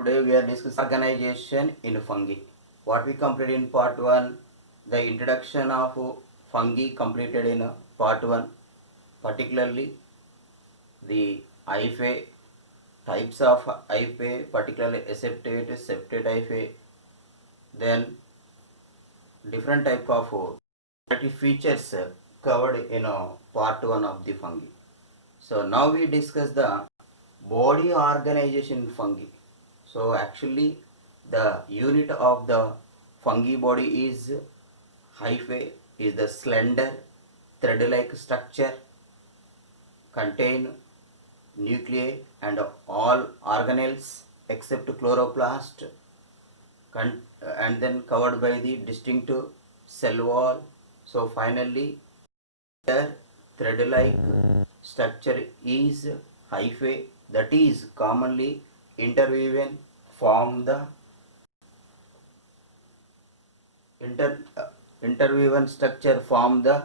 Today we are discussing organization in fungi. What we completed in part 1, the introduction of fungi completed in part 1, particularly the hyphae, types of hyphae, particularly aseptate, septate hyphae, then different type of features covered in part 1 of the fungi. So now we discuss the body organization in fungi. So actually the unit of the fungi body is hyphae, is the slender thread-like structure, contain nuclei and all organelles except chloroplast, and then covered by the distinct cell wall. So finally the thread-like structure is hyphae, that is commonly interwoven form the interwoven structure form the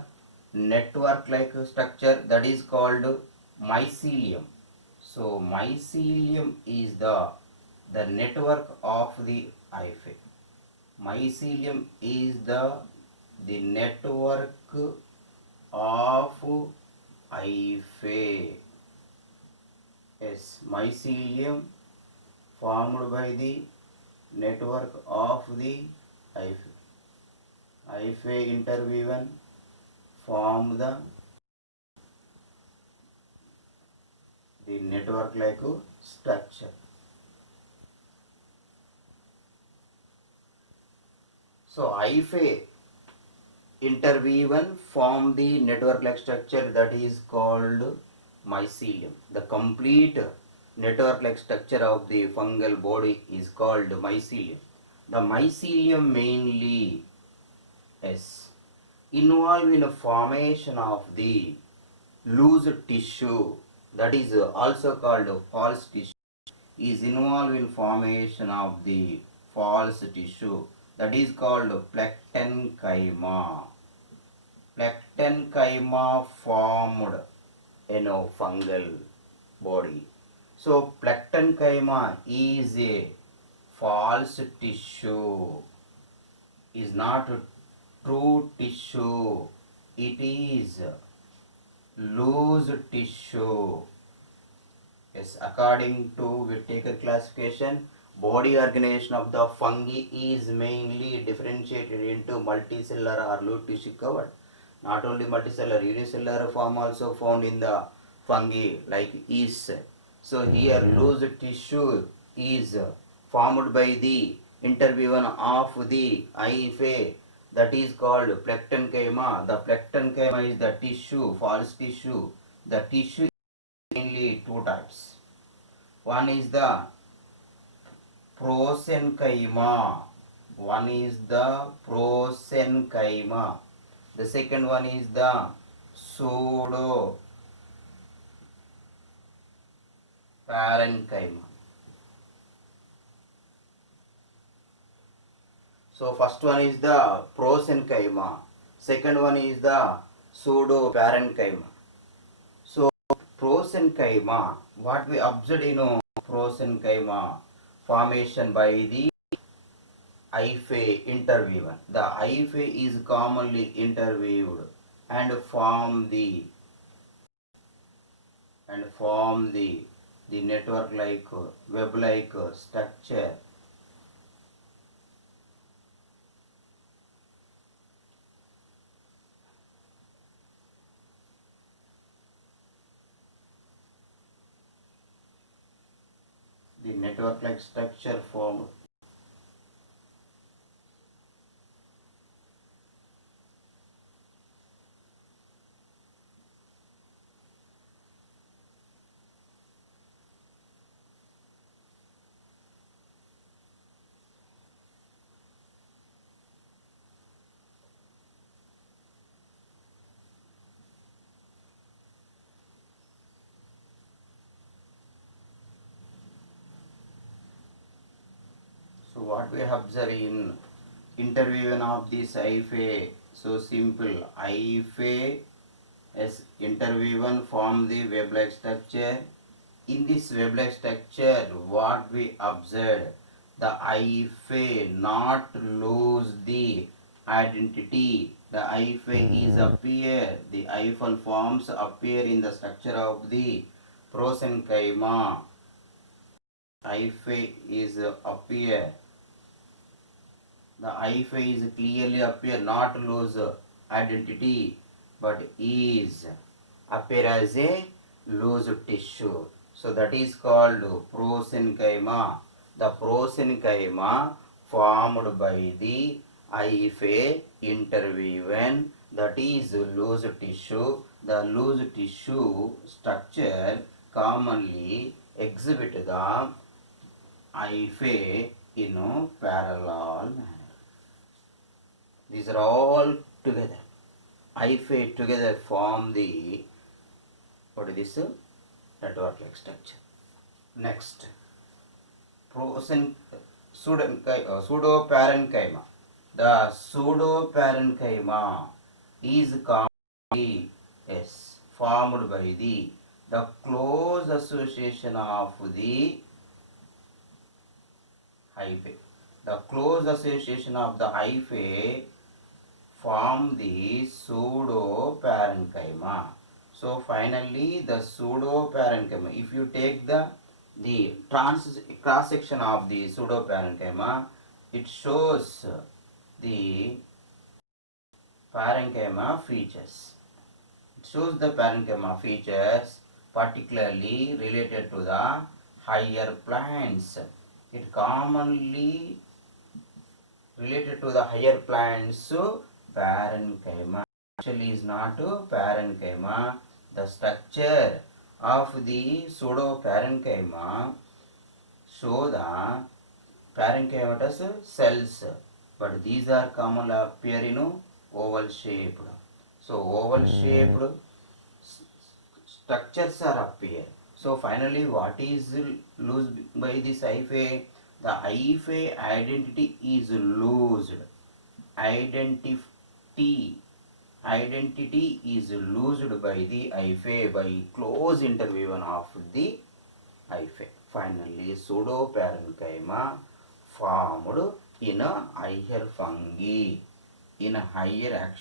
network like structure that is called mycelium. So mycelium is the network of the hyphae. Mycelium is the network of hyphae. Yes, mycelium formed by the network of the hyphae. Hyphae interwoven form the network like structure. So hyphae interwoven form the network like structure that is called mycelium. The complete network like structure of the fungal body is called mycelium. The mycelium mainly is involved in the formation of the loose tissue, that is also called false tissue, is involved in formation of the false tissue, that is called plectenchyma. Plectenchyma formed in a fungal body. So plectenchyma is a false tissue, is not true tissue, it is loose tissue. Yes, according to Whittaker classification, body organization of the fungi is mainly differentiated into multicellular or loose tissue covered. Not only multicellular, unicellular form also found in the fungi like yeast. So here loose tissue is formed by the interwoven of the hyphae, that is called plectenchyma. The plectenchyma is the tissue, false tissue. The tissue mainly two types. One is the prosenchyma. One is the prosenchyma. The second one is the pseudo parenchyma. So first one is the prosenchyma. Second one is the pseudo parenchyma. So prosenchyma, what we observed in prosenchyma formation by the hyphae interwoven. The hyphae is commonly interweaved and form the network like web like structure. The network like structure formed. So what we observe in interwoven of this hyphae, so simple, hyphae as interwoven form the web like structure, In this web-like structure, what we observed, the hyphae not lose the identity. The hyphae is appear. The hyphal forms appear in the structure of the prosenchyma. Hyphae is appear. The hyphae is clearly appear, not lose identity, but is appear as a loose tissue. So that is called prosenchyma. The prosenchyma formed by the hyphae interwoven, that is loose tissue. The loose tissue structure commonly exhibit the hyphae in a parallel manner. These are all together. Hyphae together form the, what is this? Network like structure. Next, pseudoparenchyma. The pseudoparenchyma is commonly formed by the close association of the hyphae. The close association of the hyphae form the pseudoparenchyma. So finally, the pseudoparenchyma, if you take the cross section of the pseudoparenchyma, it shows the parenchyma features. It shows the parenchyma features particularly related to the higher plants. It commonly related to the higher plants parenchyma. Actually is not parenchyma. The structure of the pseudoparenchyma show the parenchymatous cells, but these are commonly appear in oval shaped. So oval shaped structures are appear. So finally, what is lost by this hyphae? The hyphae identity is lost. Identity is loosed by the hyphae by close interwoven of the hyphae. Finally, pseudoparenchyma formed in a higher fungi. In a higher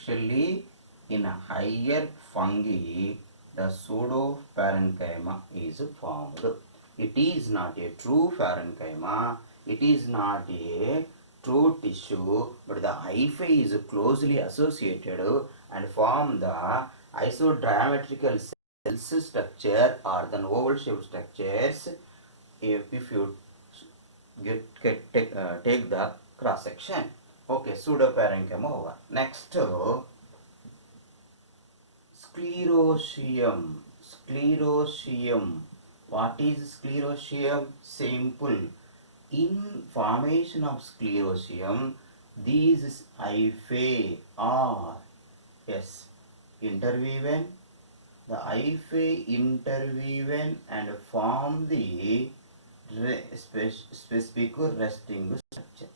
fungi, the pseudoparenchyma is formed. It is not a true parenchyma. It is not a true tissue, but the hyphae is closely associated and form the isodiametrical cells structure or the oval shaped structures if you take the cross section. Okay, pseudoparenchyma over. Next, sclerotium. Sclerotium. What is sclerotium? Simple. In formation of sclerotium, these hyphae are interwoven. The hyphae interwoven and form the specific resting structure.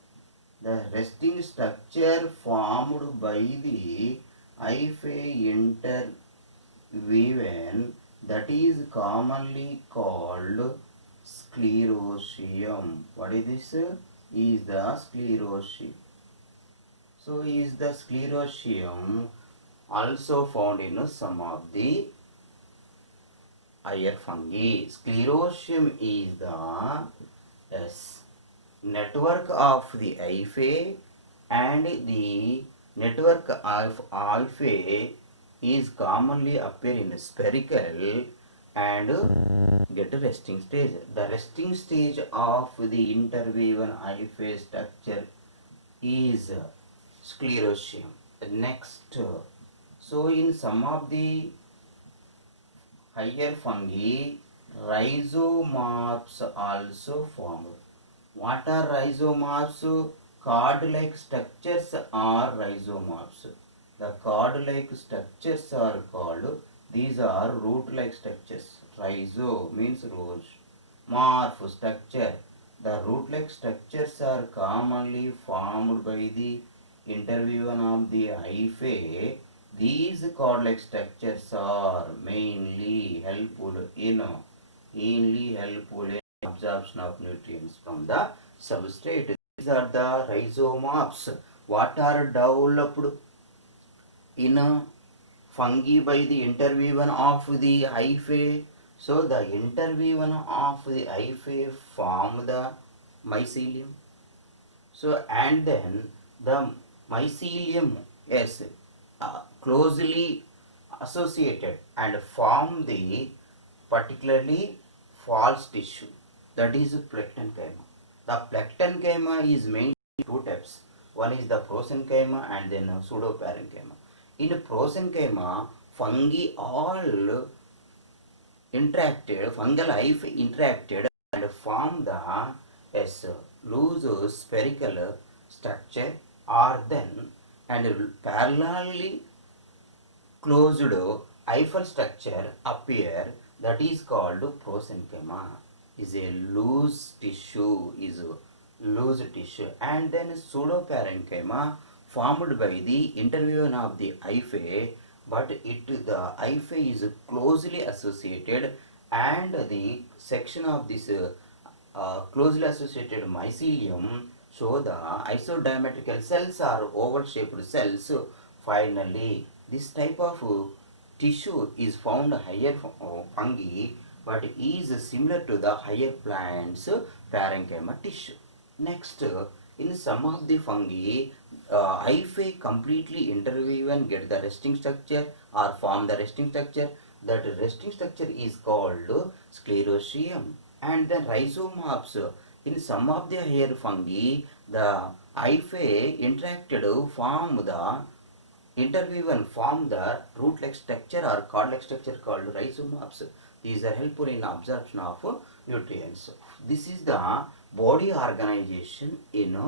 The resting structure formed by the hyphae interwoven, that is commonly called sclerotium. What is this? Is the sclerotium. So is the sclerotium also found in some of the higher fungi. Sclerotium is the network of the hyphae, and the network of hyphae is commonly appear in spherical and get a resting stage. The resting stage of the interwoven hyphae structure is sclerotium. Next, so in some of the higher fungi, rhizomorphs also formed. What are rhizomorphs? Cord-like structures are rhizomorphs. The cord-like structures are called, these are root-like structures. Rhizo means root. Morph structure. The root-like structures are commonly formed by the interwoven of the hyphae. These cord-like structures are mainly helpful in keenly helpful in absorption of nutrients from the substrate. These are the rhizomorphs. What are developed in a fungi by the interweaving of the hyphae. So the interweaving of the hyphae form the mycelium. So and then the mycelium is closely associated and form the particularly false tissue, that is plectenchyma. The plectenchyma is mainly two types. One is the prosenchyma and then pseudoparenchyma. In prosenchyma, fungi all interacted, fungal life interacted and form the as loose spherical structure or then and parallelly closed hyphal structure appear, that is called prosenchyma. Is a loose tissue, and then pseudoparenchyma formed by the interweaving of the hyphae, but the hyphae is closely associated and the section of this closely associated mycelium show the isodiametrical cells are oval shaped cells. Finally, this type of tissue is found higher fungi but is similar to the higher plants parenchyma tissue. Next, in some of the fungi, hyphae completely interweave and get the resting structure or form the resting structure. That resting structure is called sclerotium. And then rhizomorphs. In some of the higher fungi, the hyphae interacted form the interweave and form the root-like structure or cord-like structure called rhizomorphs. These are helpful in absorption of nutrients. This is the body organization in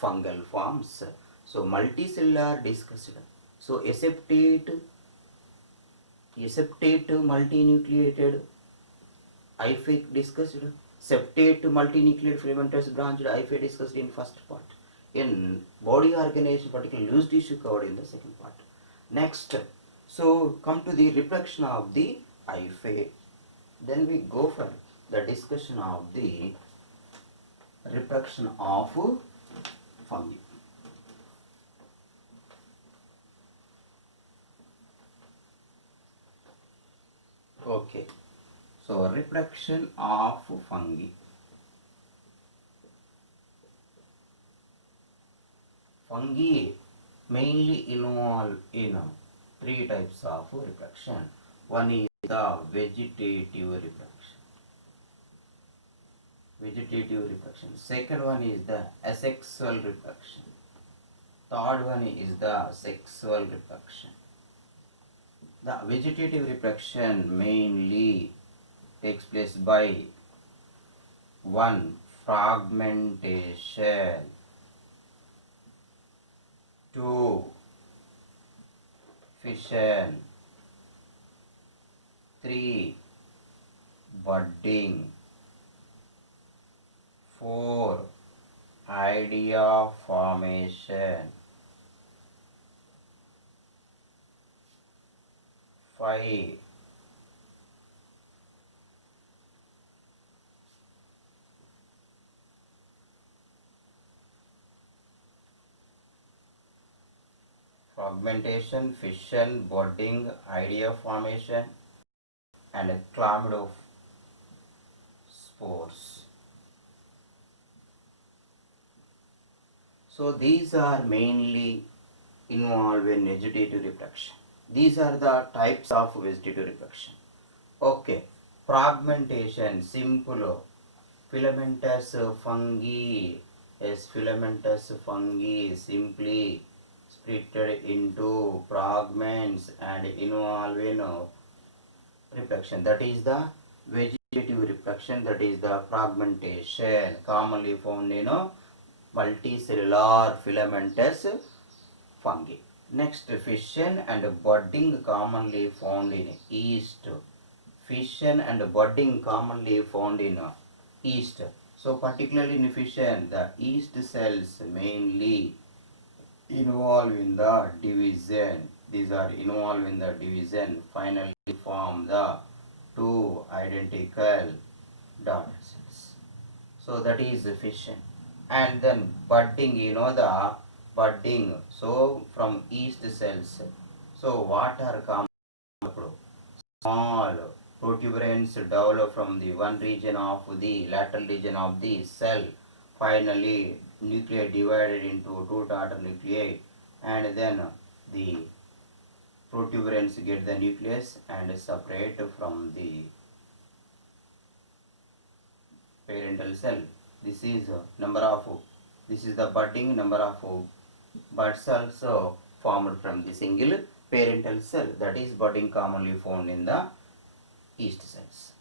fungal forms. So multicellular discussed. So aseptate multinucleated hyphae discussed. Septate multinucleated filamentous branched hyphae discussed in first part. In body organization, particularly loose tissue covered in the second part. Next, so come to the reproduction of the hyphae. Then we go for the discussion of the reproduction of fungi. Okay, so reproduction of fungi. Fungi mainly involve in three types of reproduction. One is the vegetative reproduction. Second one is the asexual reproduction. Third one is the sexual reproduction. The vegetative reproduction mainly takes place by one, fragmentation, two, fission, three, budding, four, idea formation, five, fragmentation, fission, budding, idea formation, and chlamydospores. So these are mainly involved in vegetative reproduction. These are the types of vegetative reproduction. Okay, fragmentation, simple, filamentous fungi. Yes, filamentous fungi simply splitted into fragments and involve in reproduction. That is the vegetative reproduction. That is the fragmentation, commonly found in multicellular filamentous fungi. Next, fission and budding commonly found in yeast. Fission and budding commonly found in yeast. So particularly in fission, the yeast cells mainly involve in the division. These are involved in the division. Finally form the two identical daughter cells. So that is the fission. And then budding, you know the budding. So from yeast cells. So what are common? Small protuberance develop from the one region of the lateral region of the cell. Finally, nuclei divided into two daughter nuclei, and then the protuberance get the nucleus and separate from the parental cell. This is this is the budding number of buds also formed from the single parental cell, that is budding commonly found in the yeast cells.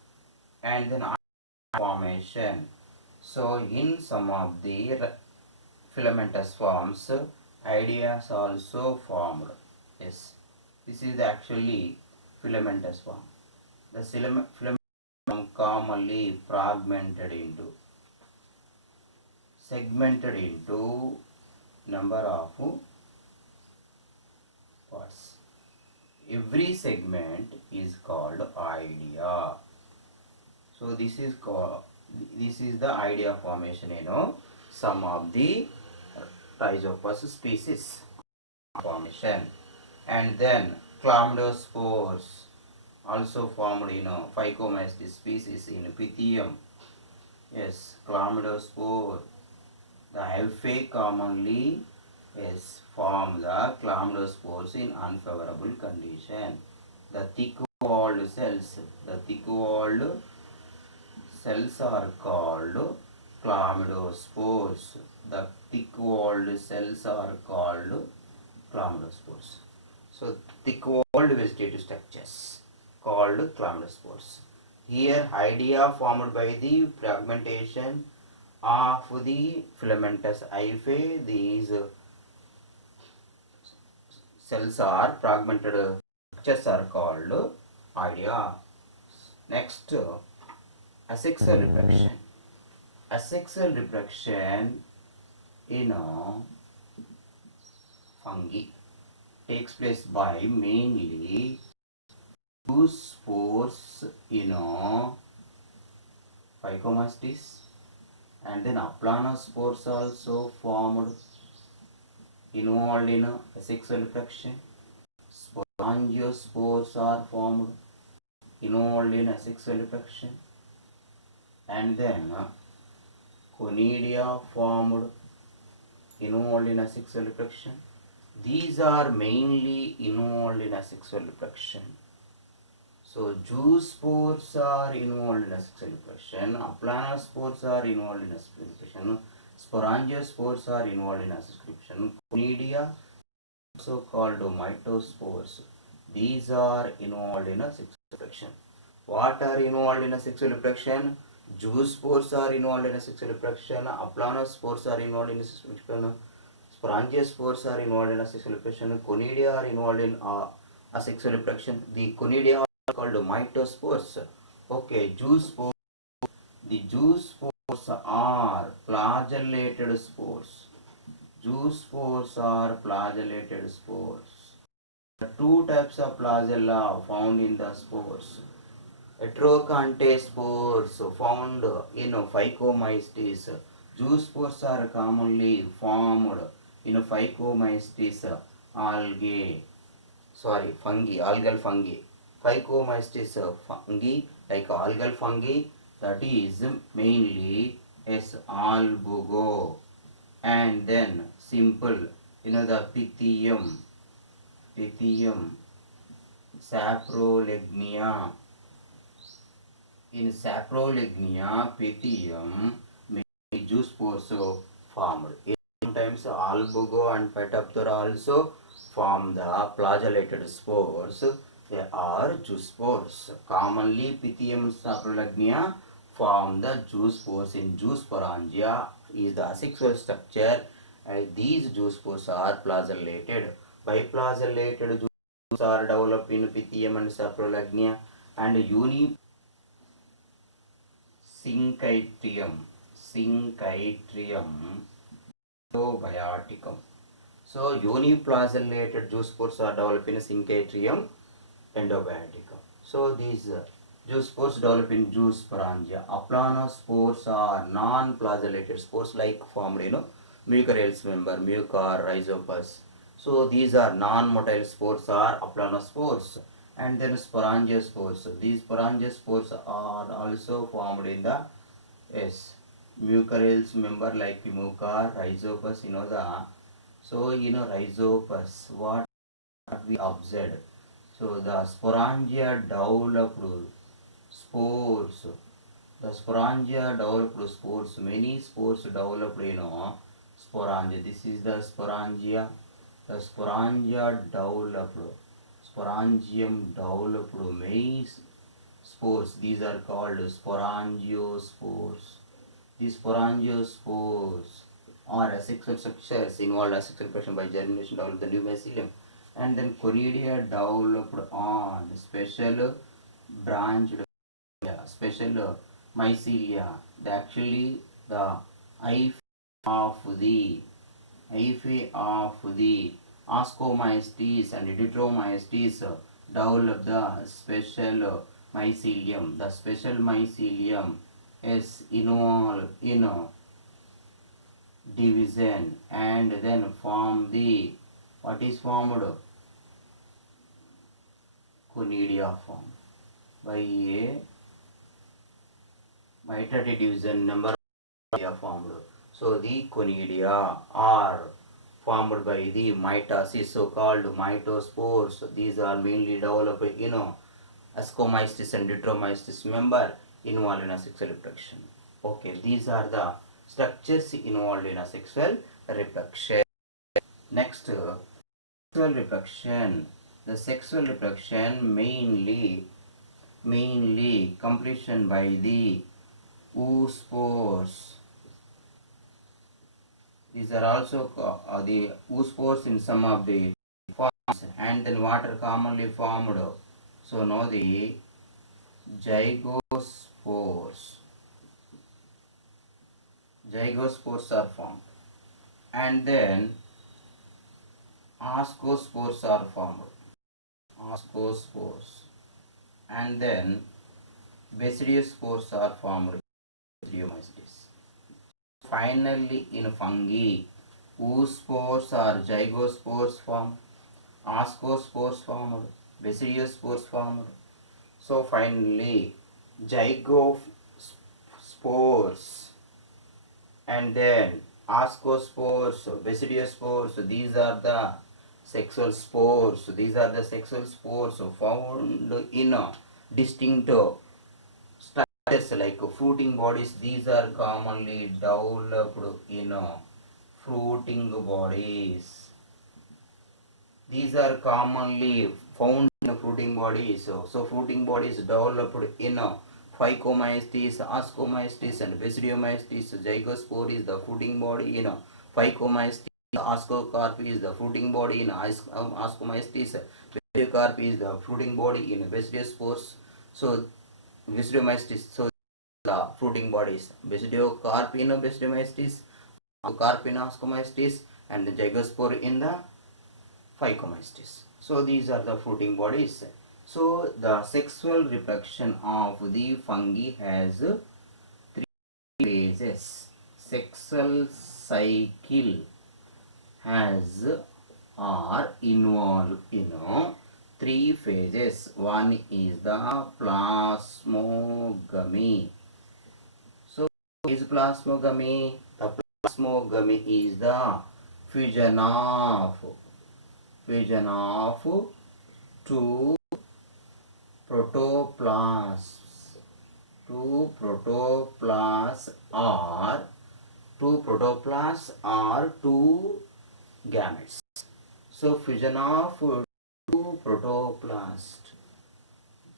And then formation. So in some of the filamentous forms, ideas also formed. Yes, this is actually filamentous form. The filament commonly segmented into number of parts. Every segment is called idea. So this is the idea formation, some of the Rhizopus species formation. And then chlamydospores also formed in Phycomystis species in Pythium. Yes, chlamydospore. The hyphae commonly form the chlamydospores in unfavorable condition. The thick-walled cells are called chlamydospores. The thick-walled cells are called chlamydospores. So thick-walled vegetative structures called chlamydospores. Here idea formed by the fragmentation of the filamentous hyphae. These cells are fragmented structures are called idea. Next, asexual reproduction. Asexual reproduction in fungi takes place by mainly two spores in Phycomystis, and then aplanospores also formed involved in asexual reproduction. Sporangiospores are formed involved in asexual reproduction, and then conidia formed involved in asexual reproduction. These are mainly involved in asexual reproduction. So zoospores are involved in asexual reproduction, aplanospores are involved in asexual reproduction, sporangiospores are involved in asexual reproduction, conidia also called mitospores. These are involved in asexual reproduction. What are involved in asexual reproduction? Zoospores are involved in asexual reproduction, aplanospores are involved in asexual reproduction, sporangiospores are involved in asexual reproduction, conidia are involved in asexual reproduction. The conidia are called mitospores. Okay, zoospores. The zoospores are flagellated spores. Zoospores are flagellated spores. The two types of flagella found in the spores. Heterocanthate spores found in Phycomystis. Zoospores are commonly formed in Phycomystis fungi, algal fungi. Phycomystis fungi like algal fungi, that is mainly albugo. And then simple, the Pythium, Saprolegnia. In Saprolegnia, Pythium, many zoospores formed. Sometimes albugo and Phytopthora also form the flagellated spores. They are zoospores. Commonly, Pythium saprolegnia form the zoospores in zoosporangia is the asexual structure, and these zoospores are flagellated. Biflagellated zoospores are developed in Pythium and saprolegnia, and Syncytium endobioticum. So uniflagellated zoospores are developed in Syncytium endobioticum. So these Zoospores develop in zoosporangia. Aplanospores are non-flagellated spores like formed mucorales member, mucor, rhizopus. So these are non-motile spores are aplanospores. And then sporangiospores. These sporangiospores are also formed in the mucorales member like mucor, rhizopus. Rhizopus. What we observed. So the sporangia developed spores. The sporangia developed spores. Many spores developed, sporangia. This is the sporangia. The sporangia developed. Sporangium developed many spores. These are called sporangiospores. These sporangiospores are asexual structures involved asexual reproduction by germination develop the new mycelium. And then conidia developed on special branched special mycelia. The hyphae of the ascomystis and deuteromystis develop the special mycelium. The special mycelium is involved in division and then form the what is formed conidia form by a mitotic division number of formed. So the conidia are formed by the mitosis, so called mitospores. These are mainly developed ascomystis and deuteromystis member involved in asexual reproduction. Okay, these are the structures involved in asexual reproduction. Next, sexual reproduction. The sexual reproduction mainly completion by the oospores. These are also the oospores in some of the forms, and then what are commonly formed. So now the zygospores. Zygospores are formed, and then ascospores are formed. Ascospores, and then basidiospores are formed. Finally, in fungi, oospores or zygospores formed, ascospores formed, basidiospores formed. So finally, zygospores and then ascospores, basidiospores. These are the sexual spores. These are the sexual spores found in distinct structures like fruiting bodies. These are commonly developed in fruiting bodies. These are commonly found in fruiting bodies. So fruiting bodies developed in Phycomystis, Ascomystis and Basidiomystis. Zygospore is the fruiting body in Phycomystis. Ascocarp is the fruiting body in Ascomystis. Basidiocarp is the fruiting body in Basidiospores. So Basidiomystis. So the fruiting bodies. Basidiocarp in Basidiomystis, Ascocarp in Ascomystis, and the Zygospore in the Phycomystis. So these are the fruiting bodies. So the sexual reproduction of the fungi has three phases. Sexual cycle has or involved in three phases. One is the plasmogamy. So what is plasmogamy? The plasmogamy is the fusion of two protoplasms. Two protoplasts are two gametes. So fusion of two protoplasts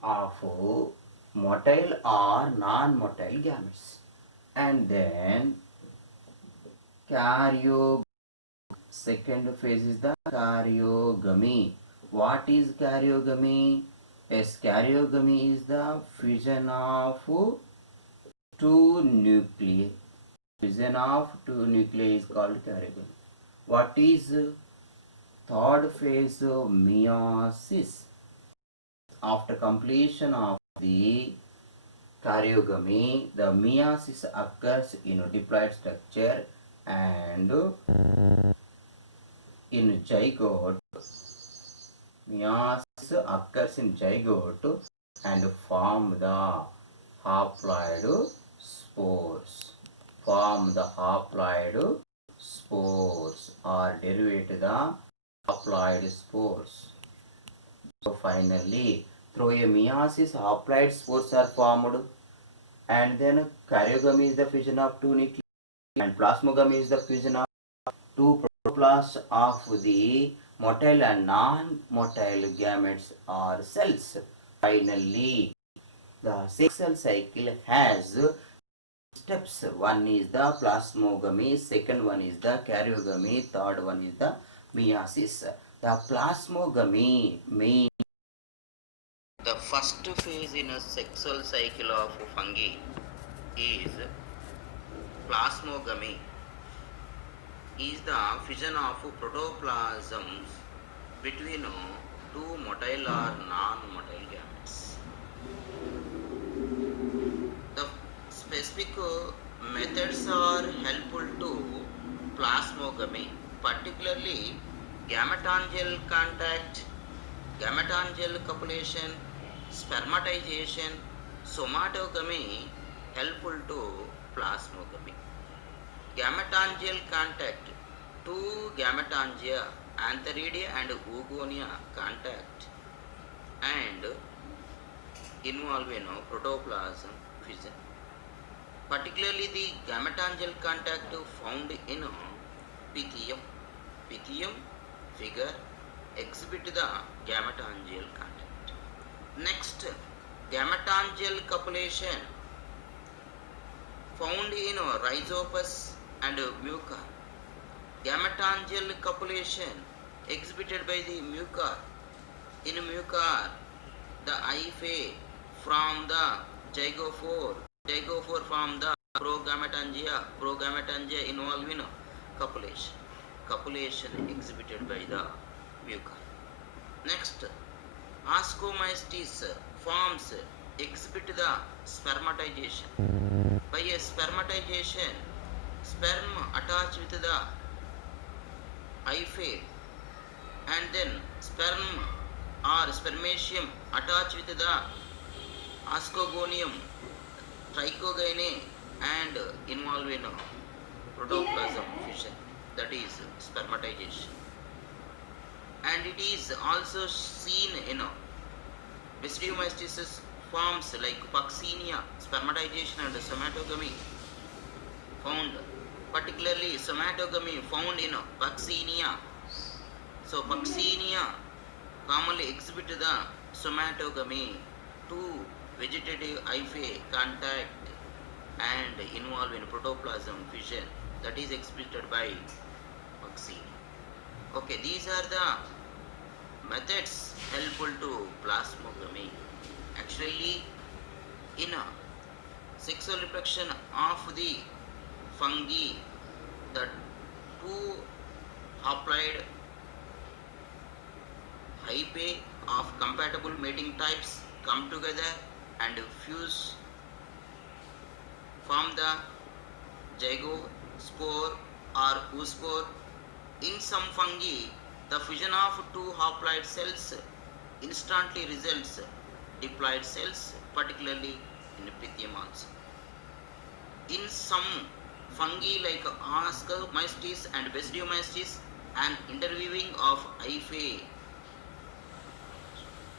of motile or non-motile gametes, and then second phase is the karyogamy. What is karyogamy? Yes, karyogamy is the fusion of two nuclei. Fusion of two nuclei is called karyogamy. What is third phase? Meiosis. After completion of the karyogamy, the meiosis occurs in diploid structure and in zygote. Meiosis occurs in zygote and form the haploid spores. Form the haploid spores or derive the haploid spores. So finally, through a meiosis, haploid spores are formed, and then karyogamy is the fusion of two nuclei, and plasmogamy is the fusion of two protoplasts of the motile and non-motile gametes or cells. Finally, the sexual cycle has steps. One is the plasmogamy, second one is the karyogamy, third one is the meiosis. The plasmogamy means the first phase in a sexual cycle of fungi is plasmogamy, is the fission of protoplasms between two motile or non-motile gametes. The specific methods are helpful to plasmogamy, particularly gametangel contact, gametangel copulation, spermatization, somatogamy helpful to plasmogamy. Gametangel contact, two gametangia, antheridia and oogonia contact and involve in protoplasm fission. Particularly the gametangel contact found in pythium. Pythium figure exhibit the gametangel contact. Next, gametangel copulation found in Rhizopus and Mucor. Gametangel copulation exhibited by the Mucor. In Mucor, the hyphae from the zygophore from the progametangia involve in copulation. Copulation exhibited by the Mucor. Next, Ascomystis forms exhibit the spermatization. By a spermatization, sperm attached with the hyphae and then sperm or spermatium attached with the ascogonium, trichogyne and involve in protoplasm fission, that is spermatization. And it is also seen in Basidiomycetes forms like Puccinia, spermatization and somatogamy found, particularly somatogamy found in Puccinia. So Puccinia commonly exhibit the somatogamy, two vegetative hyphae contact and involve in protoplasm fission, that is exhibited by Puccinia. Okay, these are the methods helpful to plasmogamy. Actually, in a sexual reproduction of the fungi, the two haploid hyphae of compatible mating types come together and fuse, form the zygospore or oospore. In some fungi, the fusion of two haploid cells instantly results diploid cells, particularly in Pythium also. In some fungi like Ascomystis and Basidiomycetes, an interweaving of hyphae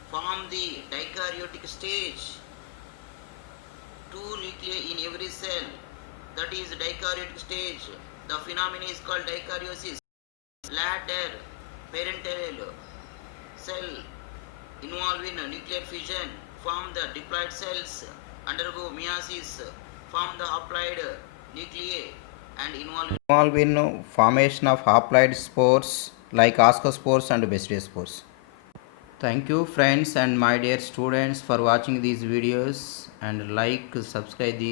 form the dikaryotic stage. Two nuclei in every cell, that is dikaryotic stage. The phenomenon is called dikaryosis. Later, parental cell involve in nuclear fission, form the diploid cells, undergo meiosis, form the haploid nuclei and involve in formation of haploid spores like ascospores and basidiospores. Thank you friends and my dear students for watching these videos, and like, subscribe the